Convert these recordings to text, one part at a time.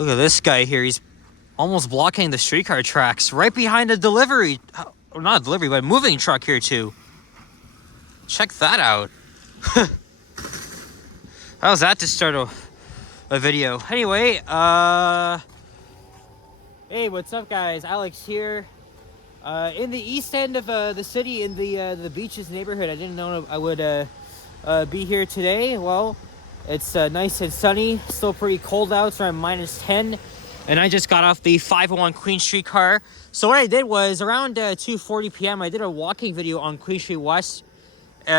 Look at this guy here. He's almost blocking the streetcar tracks right behind a delivery. Or not a delivery, but a moving truck here too. Check that out. How's that to start a video? Anyway, hey, what's up guys? Alex here. In the east end of the city, in the beaches neighborhood. I didn't know I would be here today. Well, it's nice and sunny. Still pretty cold out. It's around -10. And I just got off the 501 Queen Street car. So what I did was around 2:40 p.m. I did a walking video on Queen Street West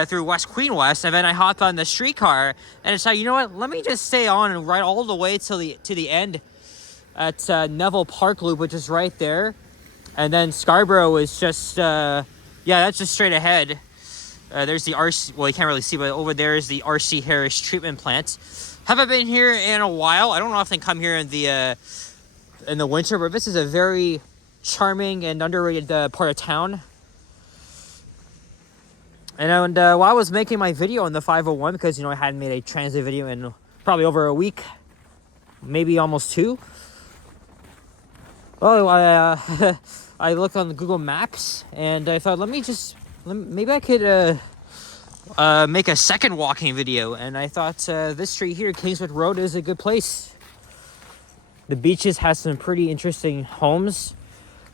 through West Queen West, and then I hopped on the streetcar and decided, you know what? Let me just stay on and ride all the way to the end at Neville Park Loop, which is right there. And then Scarborough is just yeah, that's just straight ahead. There's the RC, well, you can't really see, but over there is the RC Harris treatment plant. Haven't been here in a while. I don't often come here in the winter, but this is a very charming and underrated part of town. And while I was making my video on the 501, because, you know, I hadn't made a transit video in probably over a week, maybe almost 2. Well, I looked on the Google Maps, and I thought, maybe I could make a second walking video. And I thought this street here, Kingswood Road, is a good place. The beaches has some pretty interesting homes,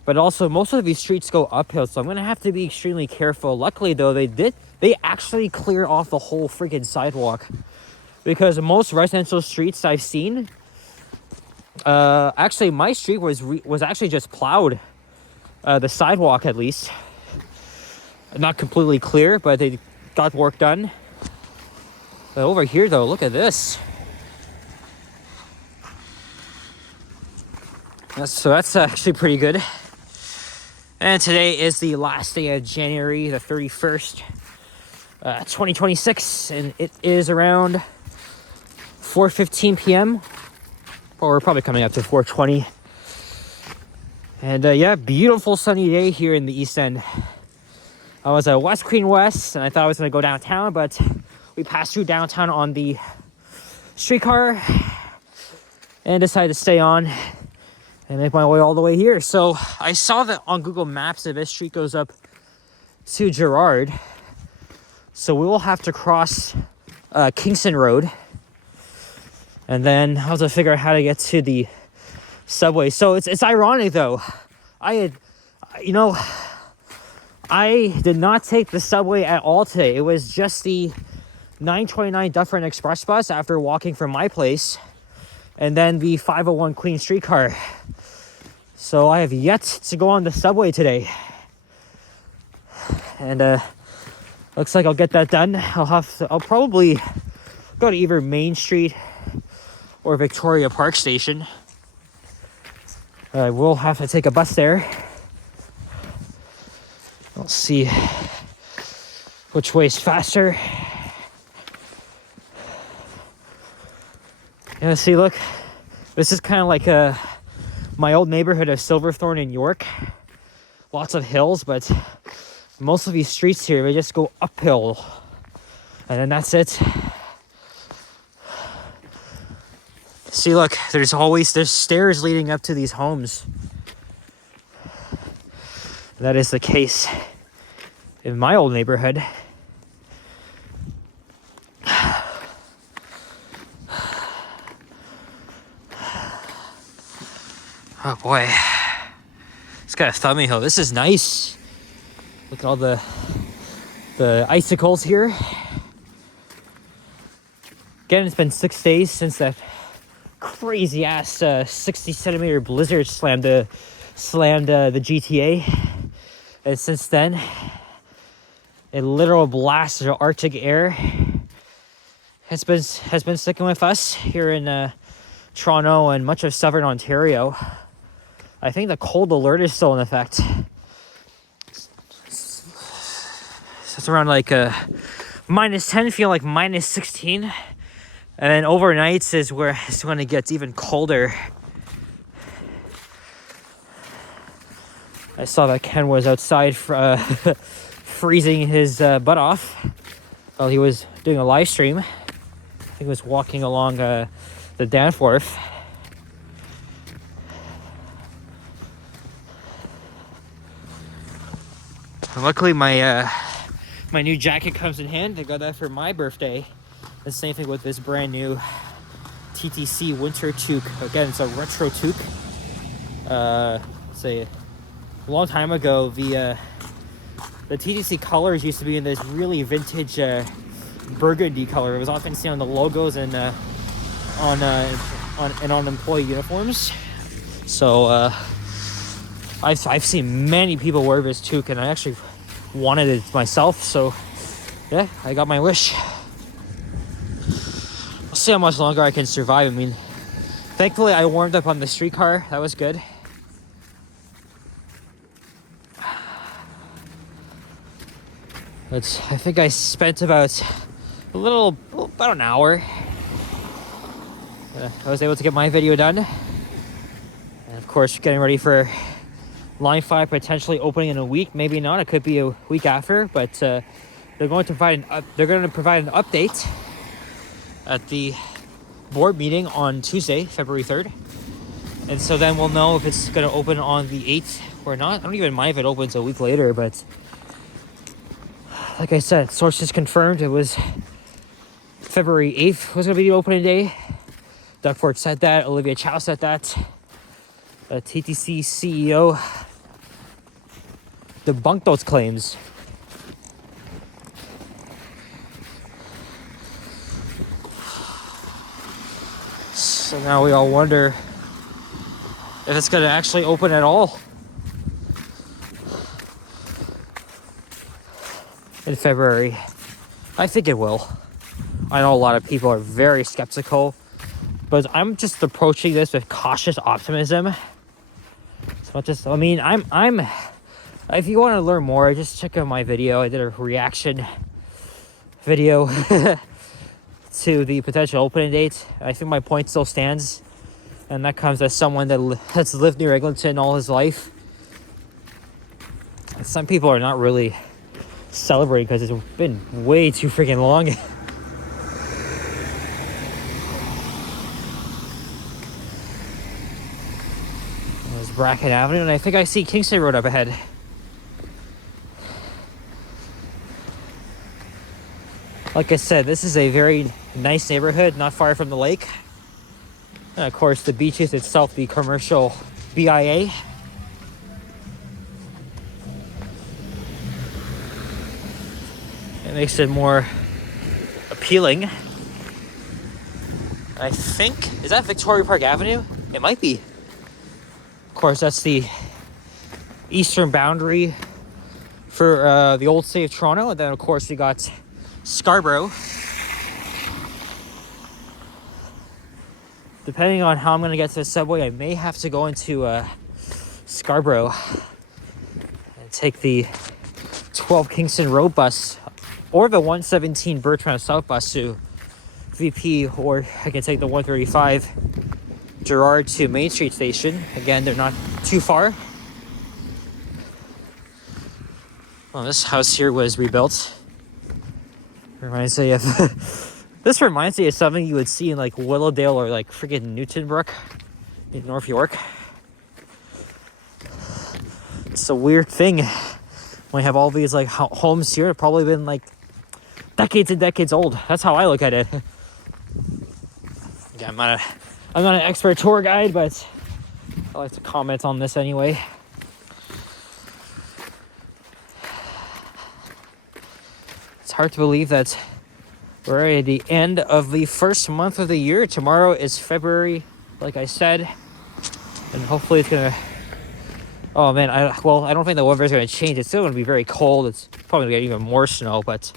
but also most of these streets go uphill, so I'm gonna have to be extremely careful. Luckily though, they actually cleared off the whole freaking sidewalk, because most residential streets I've seen, actually my street was actually just plowed, the sidewalk at least. Not completely clear, but they got work done. But over here though, look at this. So that's actually pretty good. And today is the last day of January the 31st, 2026, and it is around 4:15 p.m. or we're probably coming up to 4:20. And yeah, beautiful sunny day here in the East End. I was at West Queen West, and I thought I was going to go downtown, but we passed through downtown on the streetcar and decided to stay on and make my way all the way here. So I saw that on Google Maps that this street goes up to Gerrard. So we will have to cross Kingston Road. And then I'll have to figure out how to get to the subway. So it's ironic though. I did not take the subway at all today. It was just the 929 Dufferin Express bus after walking from my place, and then the 501 Queen streetcar. So I have yet to go on the subway today. And looks like I'll get that done. I'll probably go to either Main Street or Victoria Park Station. I will have to take a bus there. Let's see which way is faster. Yeah, see, look, this is kind of like my old neighborhood of Silverthorne in York. Lots of hills, but most of these streets here, they just go uphill. And then that's it. See, look, there's stairs leading up to these homes. That is the case in my old neighborhood. Oh boy, it's got a thumbing hill. This is nice. Look at all the icicles here. Again, it's been 6 days since that crazy ass 60-centimeter blizzard slammed the GTA, and since then, a literal blast of Arctic air has been sticking with us here in Toronto and much of southern Ontario. I think the cold alert is still in effect. So it's around like -10, feel like -16. And then overnights is where it's when it gets even colder. I saw that Ken was outside freezing his butt off while he was doing a live stream. I think he was walking along the Danforth. Luckily, my new jacket comes in hand. I got that for my birthday. The same thing with this brand new TTC winter toque. Again, it's a retro toque. Say a long time ago, the TTC colors used to be in this really vintage burgundy color. It was often seen on the logos and on employee uniforms. So I've seen many people wear this toque, and I actually wanted it myself. So yeah, I got my wish. I'll see how much longer I can survive. I mean, thankfully I warmed up on the streetcar. That was good. But I think I spent about an hour. I was able to get my video done. And of course, getting ready for Line 5 potentially opening in a week. Maybe not. It could be a week after. But they're going to provide an update at the board meeting on Tuesday, February 3rd. And so then we'll know if it's going to open on the 8th or not. I don't even mind if it opens a week later, but like I said, sources confirmed it was February 8th was going to be the opening day. Doug Ford said that. Olivia Chow said that. TTC CEO debunked those claims. So now we all wonder if it's going to actually open at all in February. I think it will. I know a lot of people are very skeptical, but I'm just approaching this with cautious optimism. I mean, I'm. If you want to learn more, just check out my video. I did a reaction video to the potential opening date. I think my point still stands, and that comes as someone that's lived near Eglinton all his life. And some people are not really celebrating because it's been way too freaking long. There's Bracken Avenue, and I think I see Kingston Road up ahead. Like I said, this is a very nice neighborhood, not far from the lake. And of course, the beaches itself, the commercial BIA. It makes it more appealing. I think, is that Victoria Park Avenue? It might be. Of course, that's the eastern boundary for the old city of Toronto. And then, of course, we got Scarborough. Depending on how I'm going to get to the subway, I may have to go into Scarborough and take the 12 Kingston Road bus or the 117 Bertrand South bus to VP, or I can take the 135 Gerrard to Main Street Station. Again, they're not too far. Well, this house here was rebuilt. Reminds me of this reminds me of something you would see in like Willowdale or like freaking Newtonbrook in North York. It's a weird thing when you have all these like homes here. It's probably been like decades and decades old. That's how I look at it. Yeah, I'm not an expert tour guide, but I like to comment on this anyway. It's hard to believe that we're at the end of the first month of the year. Tomorrow is February, like I said, and hopefully it's gonna. Oh man, I don't think the weather is gonna change. It's still gonna be very cold. It's probably gonna get even more snow, but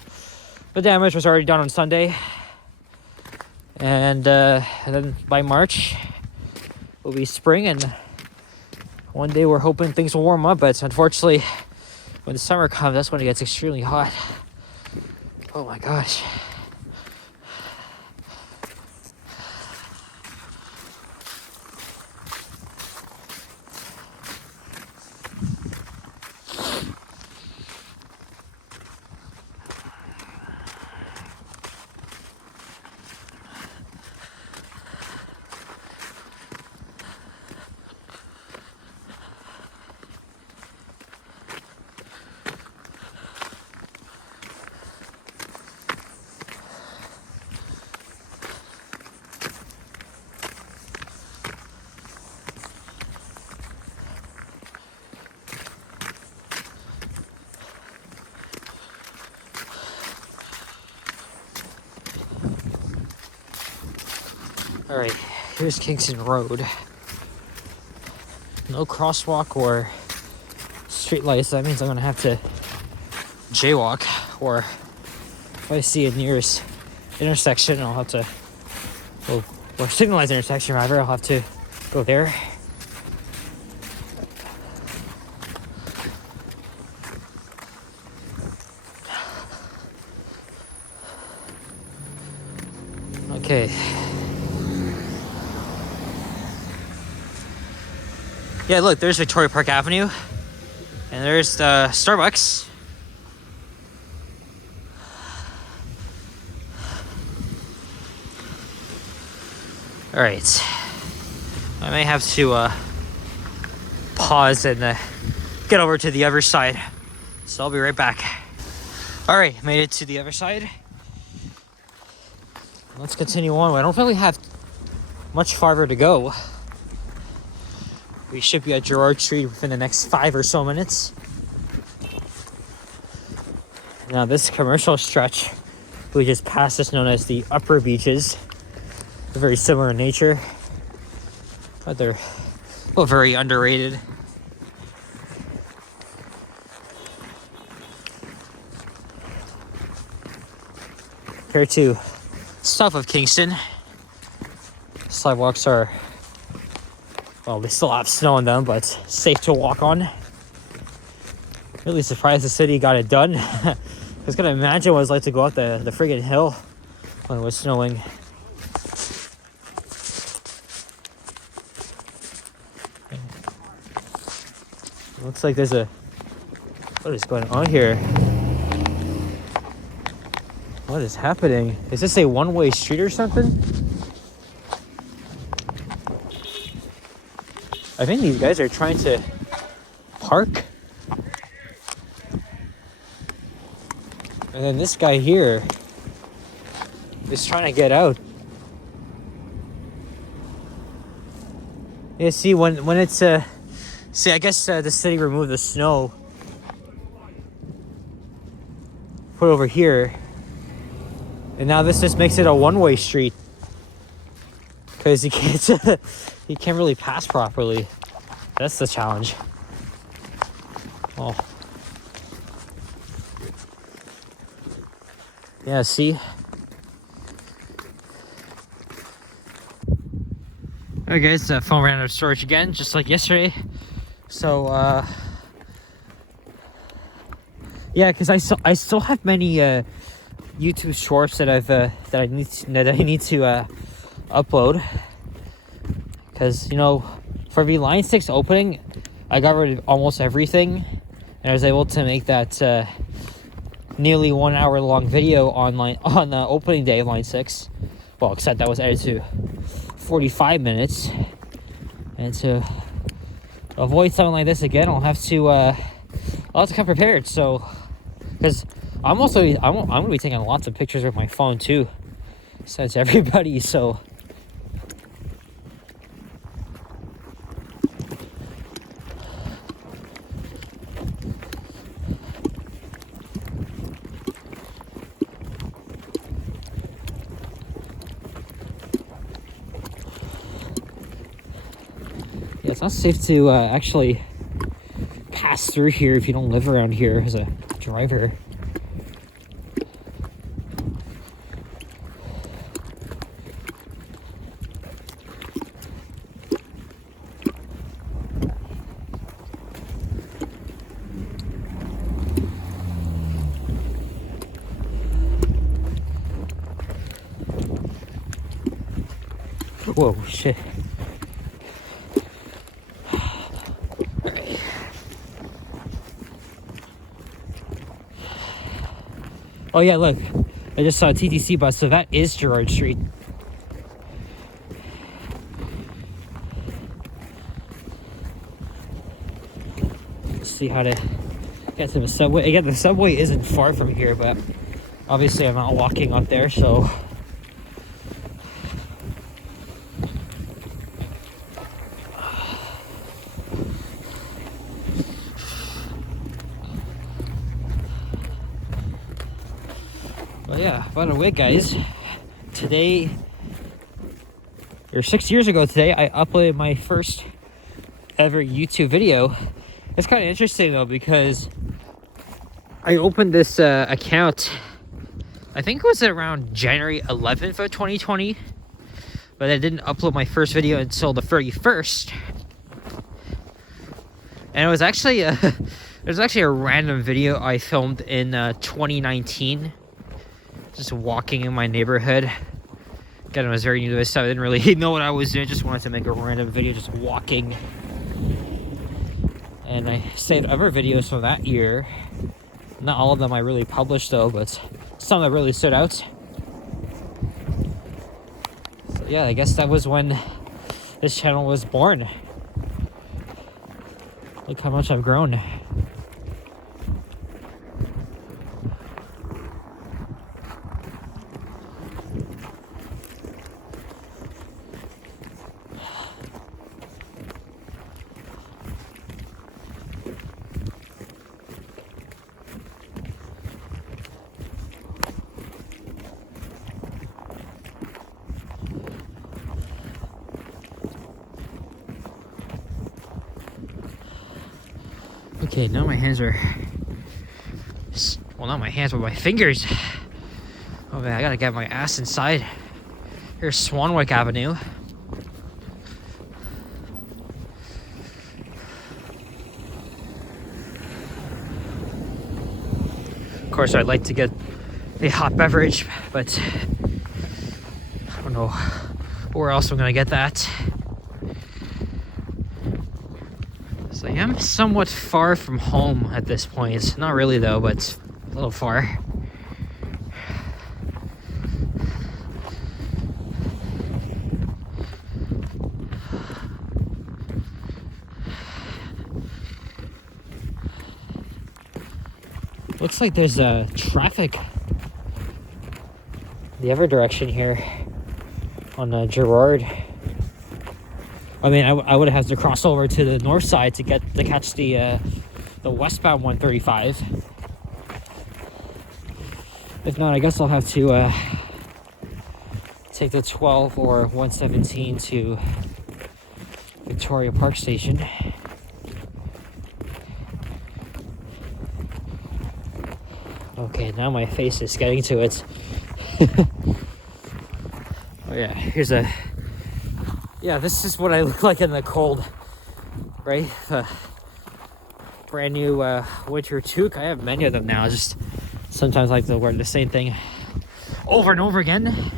the damage was already done on Sunday, and then by March will be spring, and one day we're hoping things will warm up. But unfortunately, when the summer comes, that's when it gets extremely hot. Oh my gosh. Alright, here's Kingston Road. No crosswalk or street lights, so that means I'm gonna have to jaywalk, or if I see a nearest intersection, I'll have to, well, or signalized intersection rather, I'll have to go there. Okay. Yeah, look, there's Victoria Park Avenue, and there's the Starbucks. All right, I may have to pause and get over to the other side, so I'll be right back. All right, made it to the other side. Let's continue on. I don't really have much farther to go. We should be at Gerrard Street within the next 5 or so minutes. Now this commercial stretch we just passed is known as the Upper Beaches. They're very similar in nature, but they're both very underrated. Compared to south of Kingston, sidewalks are, well, they still have snow on them, but safe to walk on. Really surprised the city got it done. I was gonna imagine what it was like to go up the friggin' hill when it was snowing. Looks like there's what is going on here? What is happening? Is this a one-way street or something? I think these guys are trying to park. And then this guy here is trying to get out. Yeah, see, when it's see, I guess the city removed the snow, put over here, and now this just makes it a one-way street because you can't really pass properly. That's the challenge. Oh, yeah. See. Alright guys, phone ran out of storage again, just like yesterday. So, yeah, because I still have many YouTube shorts that I need to upload. Because, you know, for the Line 6 opening, I got rid of almost everything, and I was able to make that nearly 1 hour long video on the opening day of Line 6. Well, except that was edited to 45 minutes, and to avoid something like this again, I'll have to come prepared. So, because I'm gonna be taking lots of pictures with my phone too, besides everybody. So, yeah, it's not safe to actually pass through here if you don't live around here as a driver. Whoa, shit. Oh yeah, look, I just saw a TTC bus, so that is Gerrard Street. Let's see how to get to the subway. Again, the subway isn't far from here, but obviously I'm not walking up there, so. But yeah, by the way guys, today or 6 years ago today, I uploaded my first ever YouTube video. It's kind of interesting though, because I opened this account, I think it was around January 11th of 2020, but I didn't upload my first video until the 31st. And it was actually a random video I filmed in 2019, just walking in my neighborhood. Again, I was very new to this stuff. I didn't really know what I was doing. Just wanted to make a random video, just walking. And I saved other videos from that year. Not all of them I really published though, but some that really stood out. So yeah, I guess that was when this channel was born. Look how much I've grown. Okay, now my hands are, well, not my hands, but my fingers. Oh man, I gotta get my ass inside. Here's Swanwick Avenue. Of course, I'd like to get a hot beverage, but I don't know where else I'm gonna get that. So I am somewhat far from home at this point. Not really though, but a little far. Looks like there's traffic the other direction here on Gerard. I mean, I would have to cross over to the north side to catch the westbound 135. If not, I guess I'll have to take the 12 or 117 to Victoria Park Station. Okay, now my face is getting to it. Oh yeah, here's a... Yeah, this is what I look like in the cold, right? Brand new winter toque. I have many of them now. Just sometimes I like to wear the same thing over and over again.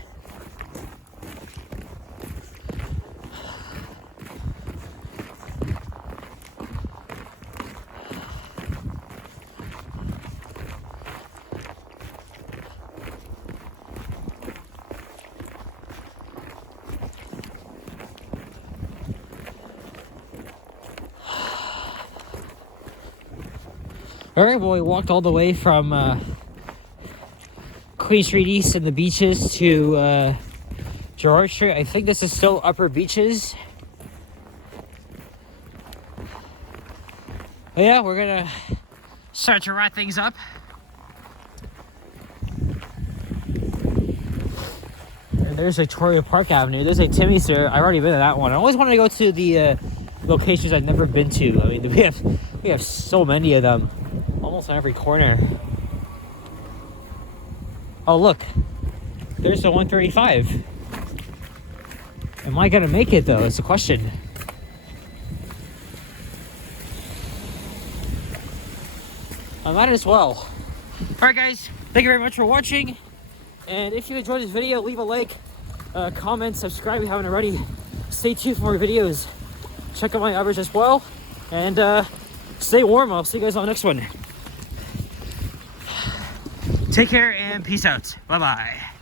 All right, well, we walked all the way from Queen Street East and the beaches to George Street. I think this is still Upper Beaches. But yeah, we're gonna start to wrap things up. And there's Victoria Park Avenue. There's a Timmy's there. I've already been to that one. I always wanted to go to the locations I've never been to. I mean, we have so many of them. Almost on every corner. Oh look, there's the 135. Am I gonna make it though? It's a question. I might as well. Alright guys, thank you very much for watching. And if you enjoyed this video, leave a like, comment, subscribe if you haven't already. Stay tuned for more videos. Check out my others as well. And stay warm. I'll see you guys on the next one. Take care and peace out. Bye-bye.